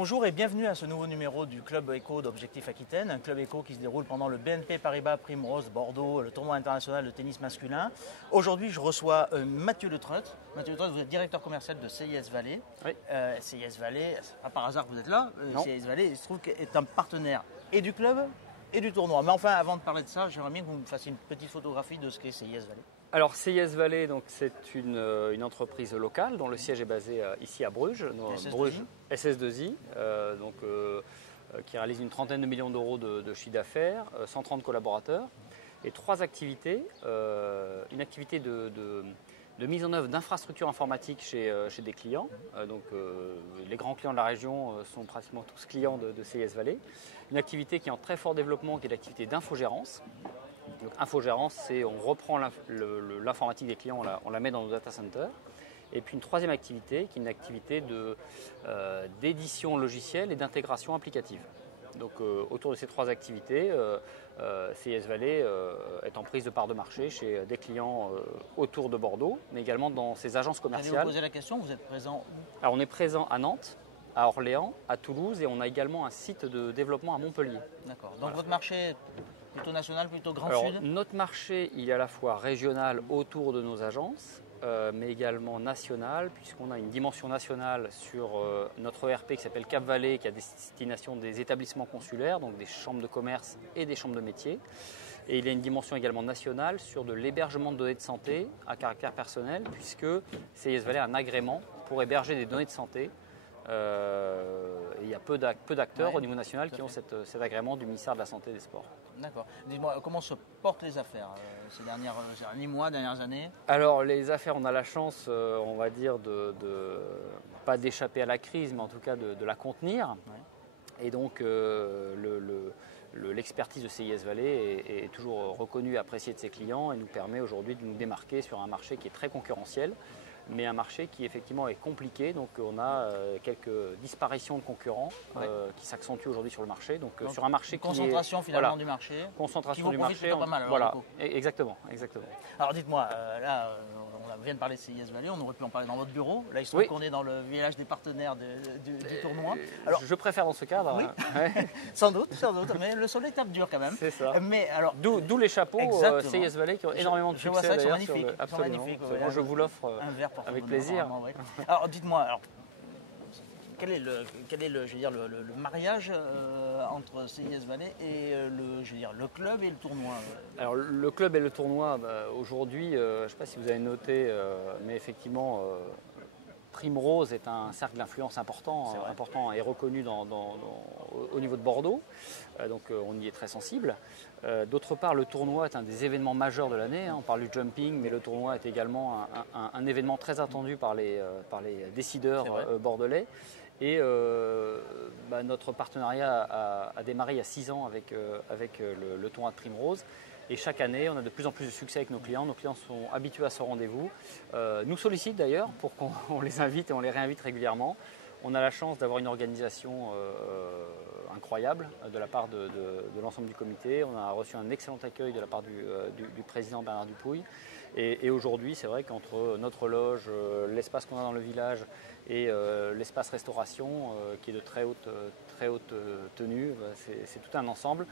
Bonjour et bienvenue à ce nouveau numéro du Club Éco d'Objectif Aquitaine, un club éco qui se déroule pendant le BNP Paribas Primrose Bordeaux, le tournoi international de tennis masculin. Aujourd'hui, je reçois Mathieu Le Treut. Mathieu Le Treut, vous êtes directeur commercial de CIS Valais. Oui. CIS Valais, c'est pas par hasard que vous êtes là. Non. CIS Valais, il se trouve est un partenaire et du club et du tournoi. Mais enfin, avant de parler de ça, j'aimerais bien que vous me fassiez une petite photographie de ce qu'est CIS Valais. Alors CIS Valais, donc, c'est une entreprise locale dont le siège est basé ici à Bruges. SS2I. SS2I, qui réalise une trentaine de millions d'euros de chiffre d'affaires, 130 collaborateurs et 3 activités. Une activité de mise en œuvre d'infrastructures informatiques chez des clients. Les grands clients de la région sont pratiquement tous clients de CIS Valais. Une activité qui est en très fort développement, qui est l'activité d'infogérance. Donc, infogérance, c'est on reprend l'informatique des clients, on la met dans nos data centers. Et puis une troisième activité, qui est une activité d'édition logicielle et d'intégration applicative. Donc autour de ces 3 activités, CIS Valais est en prise de part de marché chez des clients autour de Bordeaux, mais également dans ses agences commerciales. Allez vous poser la question, vous êtes présent où? Alors on est présent à Nantes, à Orléans, à Toulouse et on a également un site de développement à Montpellier. D'accord. Donc votre marché plutôt national, plutôt Grand Alors, Sud? notre marché, il est à la fois régional autour de nos agences, mais également national, puisqu'on a une dimension nationale sur notre ERP qui s'appelle Cap Valais, qui a destination des établissements consulaires, donc des chambres de commerce et des chambres de métiers. Et il y a une dimension également nationale sur de l'hébergement de données de santé à caractère personnel, puisque CIS Valais a un agrément pour héberger des données de santé. Il y a peu d'acteurs au niveau national qui ont cet agrément du ministère de la Santé et des Sports. D'accord. Dis-moi, comment se portent les affaires ces derniers mois, dernières années? Alors, les affaires, on a la chance, on va dire, pas d'échapper à la crise, mais en tout cas de la contenir. Ouais. Et donc, l'expertise de CIS Valais est toujours reconnue et appréciée de ses clients et nous permet aujourd'hui de nous démarquer sur un marché qui est très concurrentiel, mais un marché qui effectivement est compliqué. Donc on a quelques disparitions de concurrents qui s'accentuent aujourd'hui sur le marché. Donc sur un marché concentration finalement du marché. Concentration du marché. Pas mal, alors, voilà, exactement. Alors dites-moi, là on vient de parler de CIS Valais, on aurait pu en parler dans votre bureau. Là il se trouve qu'on est dans le village des partenaires du tournoi. Alors, je préfère dans ce cadre. Oui. sans doute, mais le soleil tape dur quand même. C'est ça. Mais alors, d'où les chapeaux CIS Valais qui ont énormément de succès. Je vois ça, ils sont magnifiques. Absolument. Moi je vous l'offre avec plaisir. Ouais. Alors dites-moi, quel est le mariage entre CIS Valais et le club et le tournoi? Alors le club et le tournoi, aujourd'hui, je ne sais pas si vous avez noté, mais effectivement, Primrose est un cercle d'influence important et reconnu au niveau de Bordeaux, donc on y est très sensible. D'autre part, le tournoi est un des événements majeurs de l'année, on parle du jumping, mais le tournoi est également un événement très attendu par les décideurs bordelais. Et notre partenariat a démarré il y a 6 ans avec le tournoi de Primrose. Et chaque année, on a de plus en plus de succès avec nos clients. Nos clients sont habitués à ce rendez-vous. Nous sollicitent d'ailleurs pour qu'on les invite et on les réinvite régulièrement. On a la chance d'avoir une organisation incroyable de la part de l'ensemble du comité. On a reçu un excellent accueil de la part du président Bernard Dupouille. Et aujourd'hui, c'est vrai qu'entre notre loge, l'espace qu'on a dans le village et l'espace restauration, qui est de très haute tenue, c'est tout un ensemble.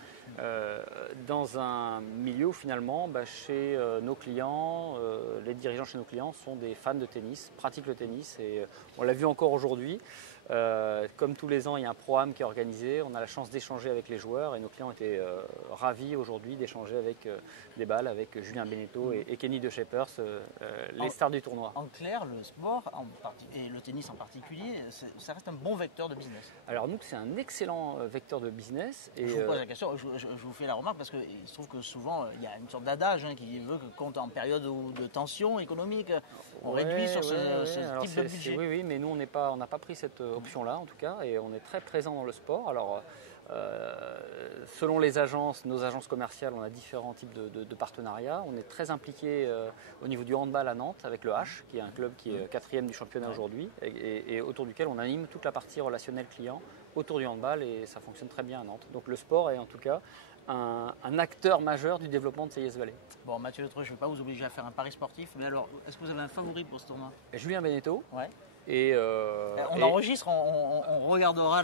Dans un milieu où finalement, chez nos clients, les dirigeants chez nos clients sont des fans de tennis, pratiquent le tennis et on l'a vu encore aujourd'hui. Comme tous les ans, il y a un programme qui est organisé. On a la chance d'échanger avec les joueurs et nos clients étaient ravis aujourd'hui d'échanger avec des balles avec Julien Beneteau et Kenny De Shepers, les stars du tournoi. En clair, le sport et le tennis en particulier, ça reste un bon vecteur de business. Alors nous, c'est un excellent vecteur de business. Et je vous pose la question, je vous fais la remarque parce qu'il se trouve que souvent, il y a une sorte d'adage qui veut que quand en période de tension économique, on réduit sur ce type de budget. Oui, mais nous, on n'a pas pris cette option-là en tout cas, et on est très présent dans le sport. Alors, selon les agences, nos agences commerciales, on a différents types de partenariats. On est très impliqué au niveau du handball à Nantes avec le H, qui est un club qui est 4e du championnat aujourd'hui, et autour duquel on anime toute la partie relationnelle client autour du handball, et ça fonctionne très bien à Nantes. Donc le sport est en tout cas un acteur majeur du développement de CIS Valais. Bon, Mathieu Le Treut, je ne vais pas vous obliger à faire un pari sportif, mais alors, est-ce que vous avez un favori pour ce tournoi? Julien Beneteau. Ouais. Et, On et enregistre, on regardera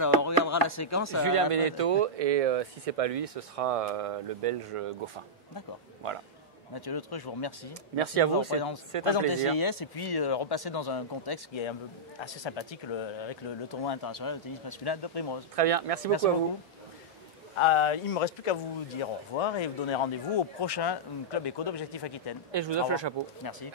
la séquence. Julien Beneteau, et si ce n'est pas lui, ce sera le Belge Goffin. D'accord. Voilà. Mathieu Letruc, je vous remercie. Merci à vous, c'est un présenter plaisir. CIS et puis repasser dans un contexte qui est un peu assez sympathique avec le tournoi international de tennis masculin de Primrose. Très bien, merci beaucoup à vous. Il ne me reste plus qu'à vous dire au revoir et vous donner rendez-vous au prochain Club Éco d'Objectif Aquitaine. Et je vous offre le chapeau. Merci.